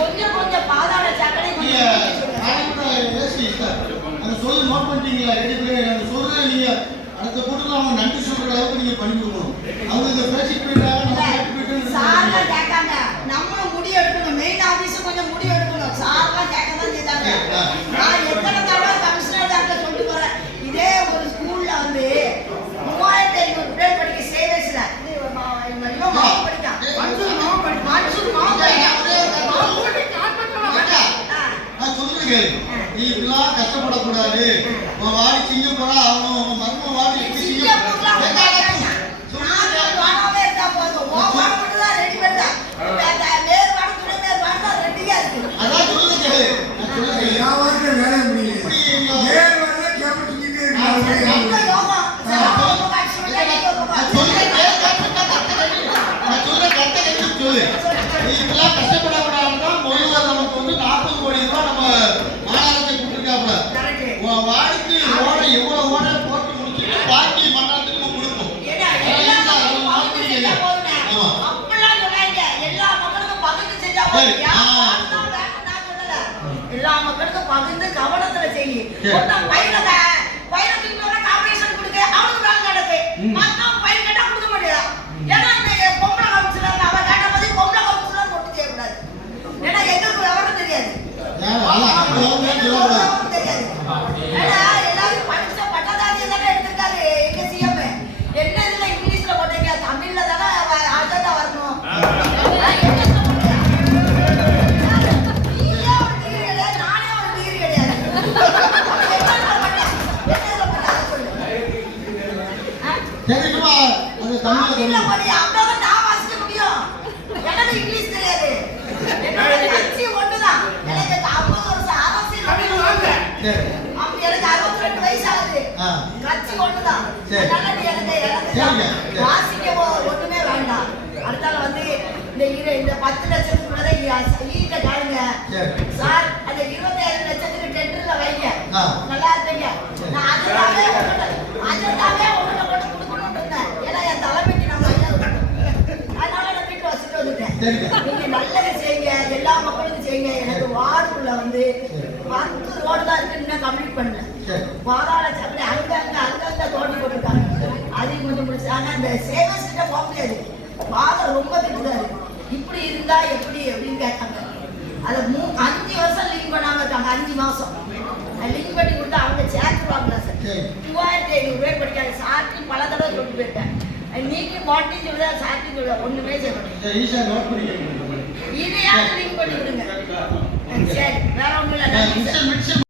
கொஞ்சம் கொஞ்சம் பாதாள சாக்கடை அந்த சொல்லு நோட் பண்ணிட்டீங்களா? அந்த சொல்ற நீங்க அடுத்த கூட்டத்தில் அவங்க நன்றி சொல்ற அளவுக்கு நீங்க பண்ணி கொடுக்கணும். அவங்க இந்த பேசிட்டு போயிட்டாங்க, சார்லாம் கேட்காங்க. நம்மளும் முடி எடுக்கணும். மெயின் ஆபீஸ் கொஞ்சம் முடி எடுக்கணும். சார்லாம் கேட்க தான் செய்தாங்க. நான் எத்தனை தடவை கமிஷனர் டாக்டர் சொல்லிட்டு போறேன். இதே ஒரு ஸ்கூல்ல வந்து 3500 பேர் படிக்க சேவேஸ்ல இவன் மாவு படிக்கான். மன்சூர் மாவு நீ இப்படிலாம் கஷ்டப்படக்கூடாது. உன் வாடி சிங்கப்பூரா ஆகணும். உன் மர்ம வாடி அதான் சொல்லுங்க. வேலை முடியல. கஷ்டப்படக்கூடாதுன்னா முதல்வர் நமக்கு வந்து 40 கோடி ரூபாய் நம்ம மாநகரத்தை கொடுத்துருக்காப்ல. வாடிக்கு ஓட எவ்வளவு ஓட போட்டு முடிச்சுட்டு பாக்கி மண்டலத்துக்கு நம்ம கொடுப்போம். எல்லா மக்களுக்கும் பகிர்ந்து கவனத்துல செய்யும். பையனுக்கு காம்படிஷன் கொடுக்க அவனுக்கு வேலை நடக்கு. மத்தவங்க பையன் கேட்டா கொடுக்க முடியாது. ஏன்னா இந்த பொம்பளை கவுன்சிலர் அவ கேட்ட போது பொம்பளை கவுன்சிலர் ஒட்டு செய்யக்கூடாது. ஏன்னா எங்களுக்கு விவரம் தெரியாது. ஏன்னா எல்லாரும் படிச்ச பட்டதாரியை தானே எடுத்திருக்காரு எங்க சிஎம். என்ன இதுல இங்கிலீஷ்ல போட்டீங்க, தமிழ்ல தானே அஜெண்டா வரணும். தமிழ்ல போய் அவ்வளவு நான் வாசிக்க முடியும். எனக்கு இங்கிலீஷ் தெரியாது. என்னோட கட்சி ஒண்ணுதான். எனக்கு 50 வருஷம் அரசியல் அப்படி எனக்கு 62 வயசு ஆகுது. கட்சி ஒண்ணுதான். அதனால நீ எனக்கு வாசிக்கவோ ஒண்ணுமே வேண்டாம். அடுத்தால வந்து இந்த 10 லட்சத்துக்குள்ளதை ஈட்ட காணுங்க சார். அந்த 25 லட்சத்துக்கு டெண்டர்ல வைங்க, நல்லா இருப்பீங்க. நான் அதுதாவே ஒண்ணு போட்டு கொடுக்கணும்னு இருந்தேன். ஏன்னா என் தலைமைக்கு நான் அதனால நான் வீட்டு வச்சுட்டு வந்துட்டேன். நீங்க நல்லது செய்யுங்க, எல்லா மக்களுக்கும் செய்யுங்க. எனக்கு வார்டுக்குள்ள வந்து 10 ரோடு தான் இருக்கு, இன்னும் கம்ப்ளீட் பண்ணல. பாதாள சாக்கடை அங்கங்க தோண்டி போட்டுருக்காங்க. அதையும் கொஞ்சம் முடிச்சாங்க. அந்த சேவஸ் கிட்ட போக முடியாது. பாதம் ரொம்ப திட்டுறாரு. இப்படி இருந்தா எப்படி அப்படின்னு கேட்டாங்க. அதை 5 வருஷம் லிங்க் பண்ணாம இருக்காங்க. 5 மாசம் லிங்க் பண்ணி கொடுத்தா அவங்க சேர்த்துருவாங்களா சார்? 3500 ரூபாய் படிக்காது. சார்ட்டி பல தடவை கொண்டு போயிட்டேன். நீங்க மாட்டி சொல்லுதா சார்ட்டி சொல்லுதா ஒண்ணுமே செய்யணும். இதையாவது லிங்க் பண்ணி விடுங்க. சரி, வேற ஒண்ணும் இல்லை.